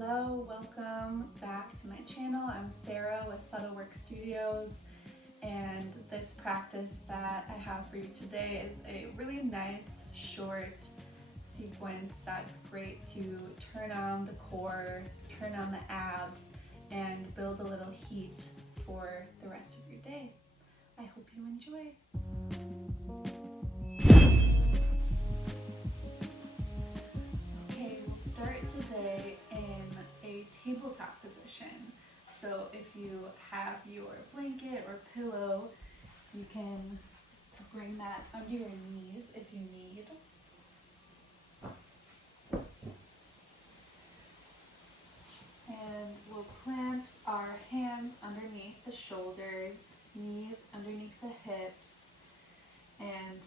Hello, welcome back to my channel. I'm Sarah with Subtlework Studios, and this practice that I have for you today is a really nice short sequence that's great to turn on the core, turn on the abs, and build a little heat for the rest of your day. I hope you enjoy. Okay, we'll start today in a tabletop position. So if you have your blanket or pillow, you can bring that under your knees if you need. And we'll plant our hands underneath the shoulders, knees underneath the hips, and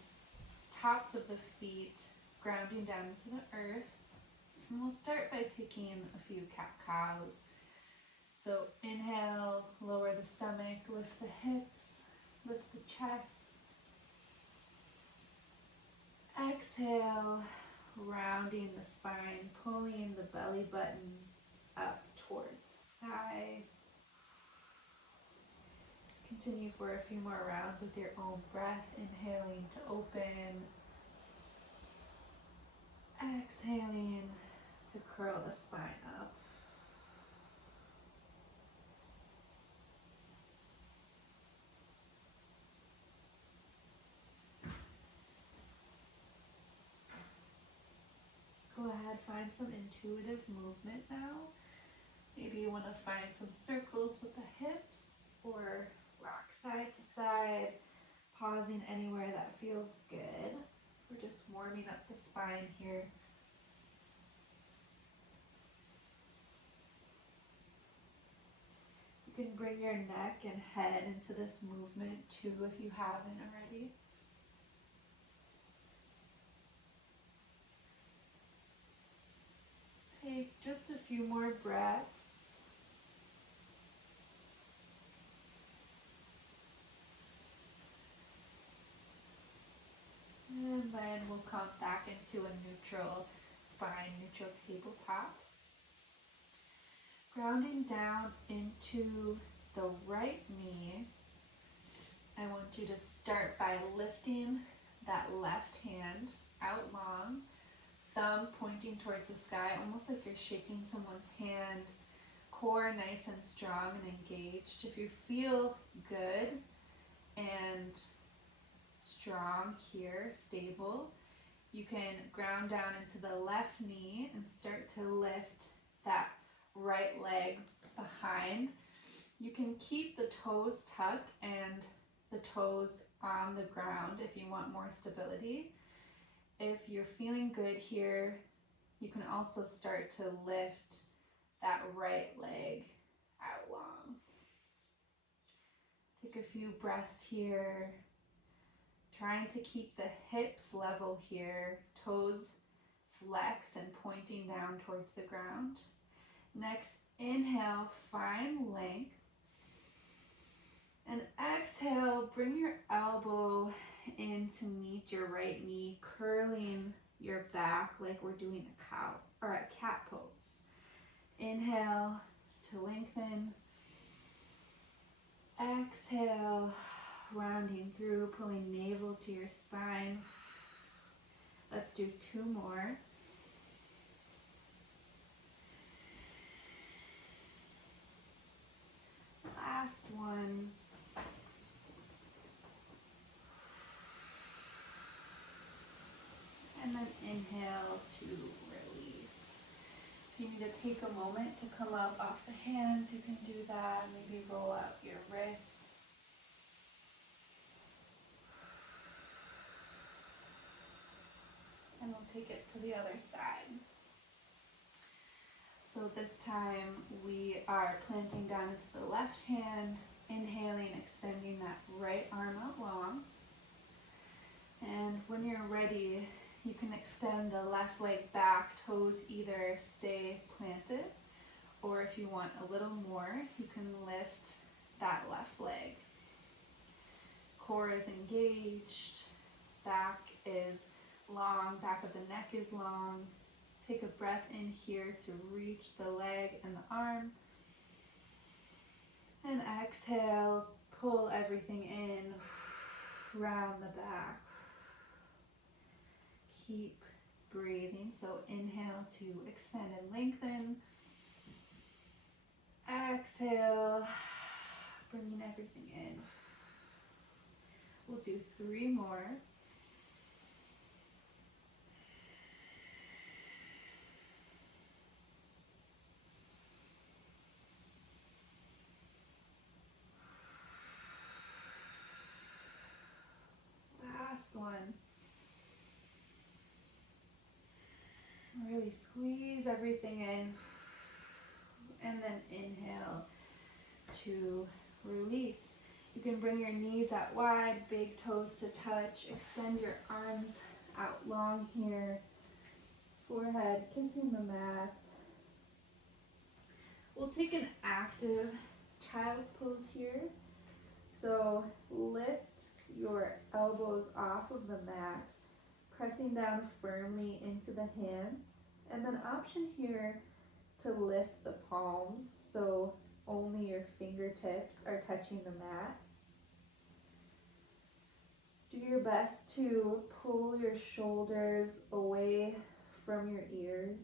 tops of the feet grounding down into the earth. And we'll start by taking a few cat-cows. So inhale, lower the stomach, lift the hips, lift the chest. Exhale, rounding the spine, pulling the belly button up towards the sky. Continue for a few more rounds with your own breath, inhaling to open, exhaling to curl the spine up. Go ahead, find some intuitive movement now. Maybe you want to find some circles with the hips or rock side to side, pausing anywhere that feels good. We're just warming up the spine here. You can bring your neck and head into this movement too if you haven't already. Take just a few more breaths. And then we'll come back into a neutral spine, neutral tabletop. Grounding down into the right knee, I want you to start by lifting that left hand out long, thumb pointing towards the sky, almost like you're shaking someone's hand, core nice and strong and engaged. If you feel good and strong here, stable, you can ground down into the left knee and start to lift that right leg behind. You can keep the toes tucked and the toes on the ground if you want more stability. If you're feeling good here, you can also start to lift that right leg out long. Take a few breaths here, trying to keep the hips level here, toes flexed and pointing down towards the ground. Next, inhale, find length. And exhale, bring your elbow in to meet your right knee, curling your back like we're doing a cow or a cat pose. Inhale to lengthen. Exhale, rounding through, pulling navel to your spine. Let's do two more. Last one. And then inhale to release. If you need to take a moment to come up off the hands, you can do that. Maybe roll out your wrists. And we'll take it to the other side. So this time we are planting down into the left hand, inhaling, extending that right arm out long. And when you're ready, you can extend the left leg back, toes either stay planted, or if you want a little more, you can lift that left leg. Core is engaged, back is long, back of the neck is long. Take a breath in here to reach the leg and the arm. And exhale, pull everything in, round the back. Keep breathing. So inhale to extend and lengthen. Exhale, bringing everything in. We'll do 3 more. Last one. Really squeeze everything in. And then inhale to release. You can bring your knees out wide, big toes to touch. Extend your arms out long here. Forehead kissing the mat. We'll take an active child's pose here. So lift your elbows off of the mat, pressing down firmly into the hands. And then option here to lift the palms, so only your fingertips are touching the mat. Do your best to pull your shoulders away from your ears.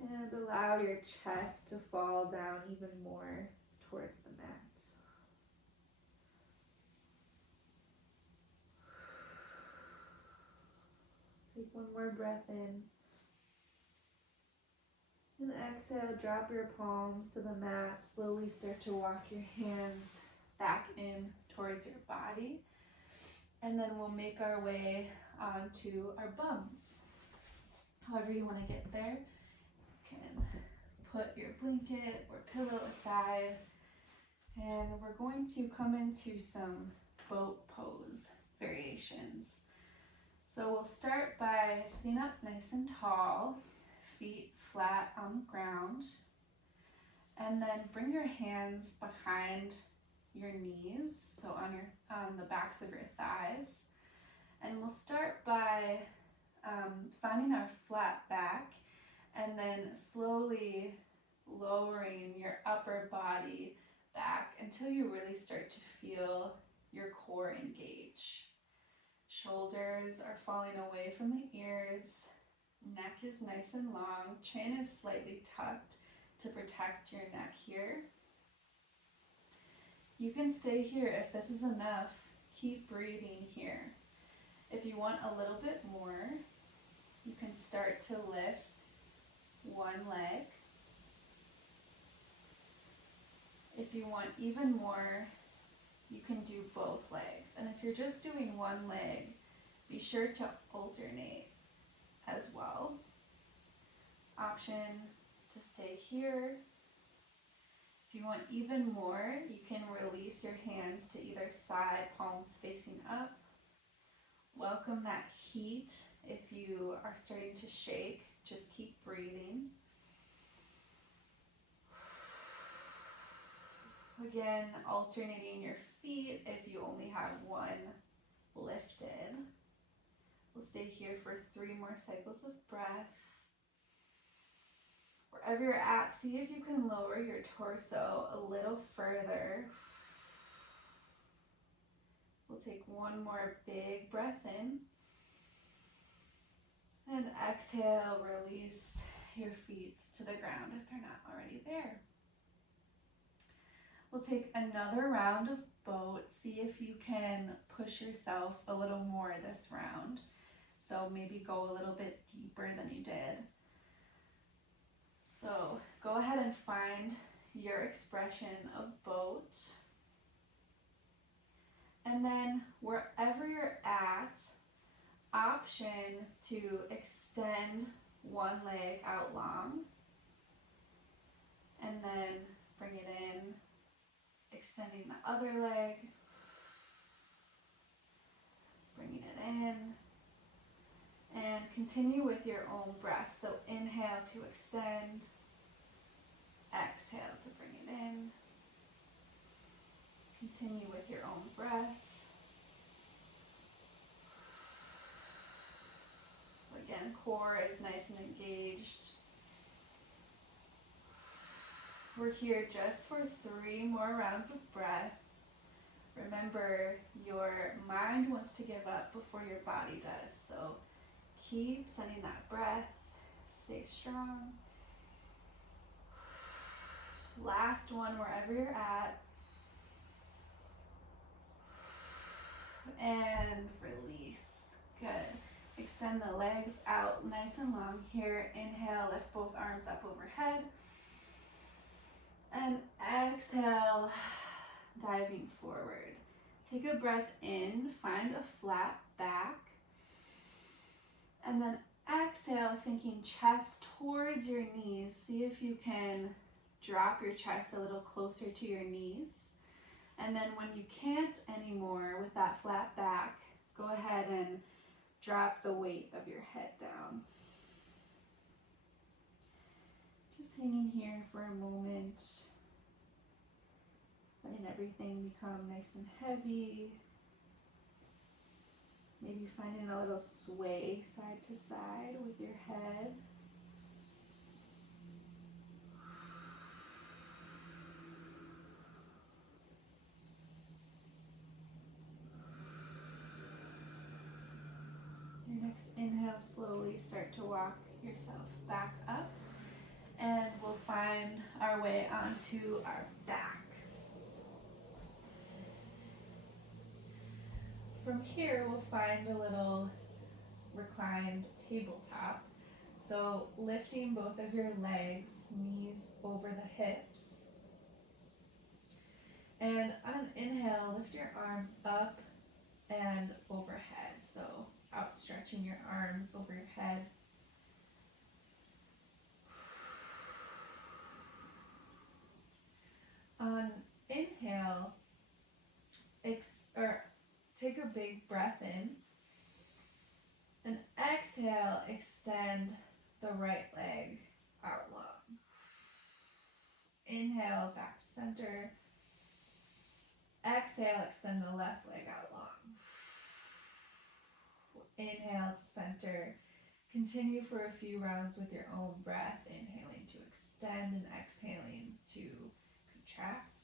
And allow your chest to fall down even more towards the mat. Take one more breath in. And exhale, drop your palms to the mat. Slowly start to walk your hands back in towards your body. And then we'll make our way onto our bums. However you want to get there, you can put your blanket or pillow aside. And we're going to come into some boat pose variations. So we'll start by sitting up nice and tall, feet flat on the ground, and then bring your hands behind your knees, so on the backs of your thighs. And we'll start by finding our flat back and then slowly lowering your upper body back until you really start to feel your core engage. Shoulders are falling away from the ears. Neck is nice and long. Chin is slightly tucked to protect your neck here. You can stay here if this is enough. Keep breathing here. If you want a little bit more, you can start to lift one leg. If you want even more, you can do both legs. And if you're just doing one leg, be sure to alternate as well. Option to stay here. If you want even more, you can release your hands to either side, palms facing up. Welcome that heat. If you are starting to shake, just keep breathing. Again, alternating your feet if you only have one lifted. We'll stay here for 3 more cycles of breath. Wherever you're at, see if you can lower your torso a little further. We'll take one more big breath in. And exhale, release your feet to the ground if they're not already there. We'll take another round of boat. See if you can push yourself a little more this round. So maybe go a little bit deeper than you did. So go ahead and find your expression of boat. And then wherever you're at, option to extend one leg out long. And then bring it in, extending the other leg. Bringing it in. And continue with your own breath. So inhale to extend. Exhale to bring it in. Continue with your own breath. Again, and core is nice and engaged. We're here just for 3 more rounds of breath. Remember, your mind wants to give up before your body does, so keep sending that breath. Stay strong. Last one, wherever you're at. And release. Good. Extend the legs out nice and long here. Inhale, lift both arms up overhead. And exhale, diving forward. Take a breath in, find a flat back. And then exhale, thinking chest towards your knees. See if you can drop your chest a little closer to your knees. And then when you can't anymore with that flat back, go ahead and drop the weight of your head down. Just hanging here for a moment. Letting everything become nice and heavy. Maybe finding a little sway side to side with your head. Your next inhale, slowly start to walk yourself back up. And we'll find our way onto our back. From here, we'll find a little reclined tabletop. So lifting both of your legs, knees over the hips. And on an inhale, lift your arms up and overhead. So outstretching your arms over your head. On inhale, take a big breath in, and exhale, extend the right leg out long. Inhale, back to center. Exhale, extend the left leg out long. Inhale to center. Continue for a few rounds with your own breath, inhaling to extend and exhaling to contract.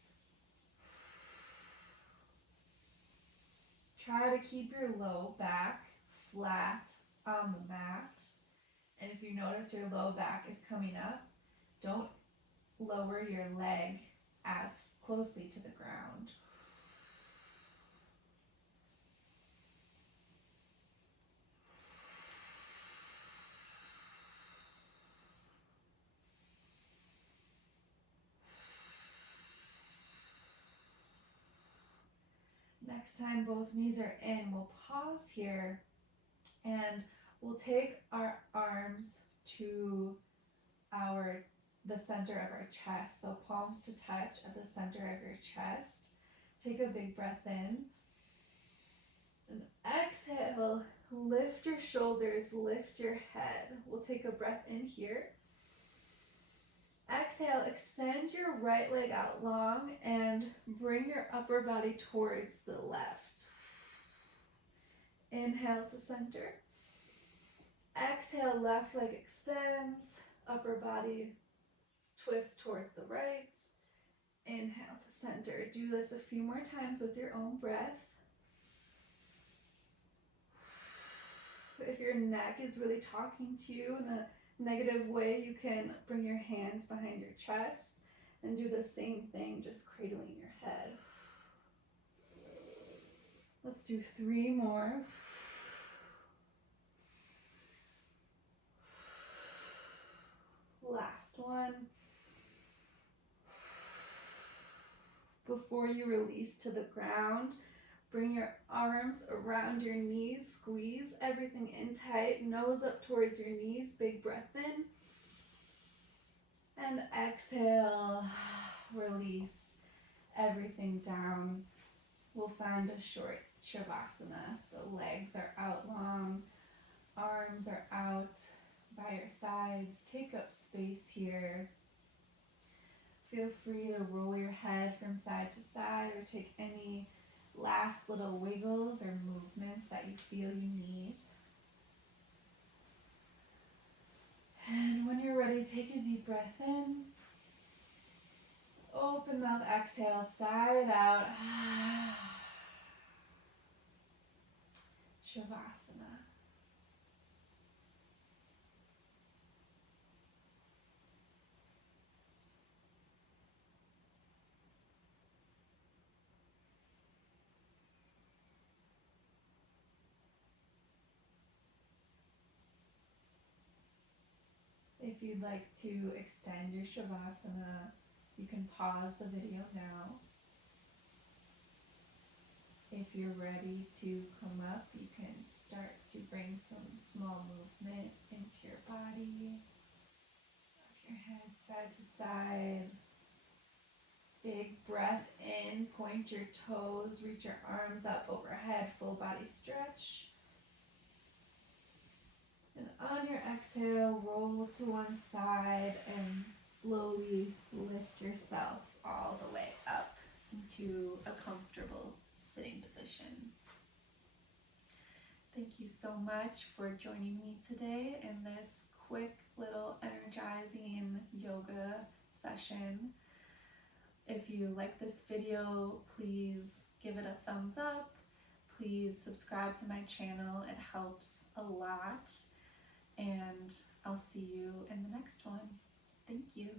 Try to keep your low back flat on the mat. And if you notice your low back is coming up, don't lower your leg as closely to the ground. Next time both knees are in, we'll pause here and we'll take our arms to the center of our chest. So palms to touch at the center of your chest. Take a big breath in. And exhale, lift your shoulders, lift your head. We'll take a breath in here. Exhale, extend your right leg out long and bring your upper body towards the left. Inhale to center. Exhale, left leg extends, upper body twists towards the right. Inhale to center. Do this a few more times with your own breath. If your neck is really talking to you in a negative way, you can bring your hands behind your chest and do the same thing, just cradling your head. Let's do 3 more. Last one. Before you release to the ground, bring your arms around your knees, squeeze everything in tight, nose up towards your knees, big breath in. And exhale, release everything down. We'll find a short shavasana, so legs are out long, arms are out by your sides. Take up space here. Feel free to roll your head from side to side or take any last little wiggles or movements that you feel you need. take a deep breath in. Open mouth, exhale, sigh it out. Shavasana. If you'd like to extend your Shavasana, you can pause the video now. If you're ready to come up, you can start to bring some small movement into your body. Rock your head side to side. Big breath in, point your toes, reach your arms up overhead, full body stretch. And on your exhale, roll to one side and slowly lift yourself all the way up into a comfortable sitting position. Thank you so much for joining me today in this quick little energizing yoga session. If you like this video, please give it a thumbs up. Please subscribe to my channel. It helps a lot. And I'll see you in the next one. Thank you.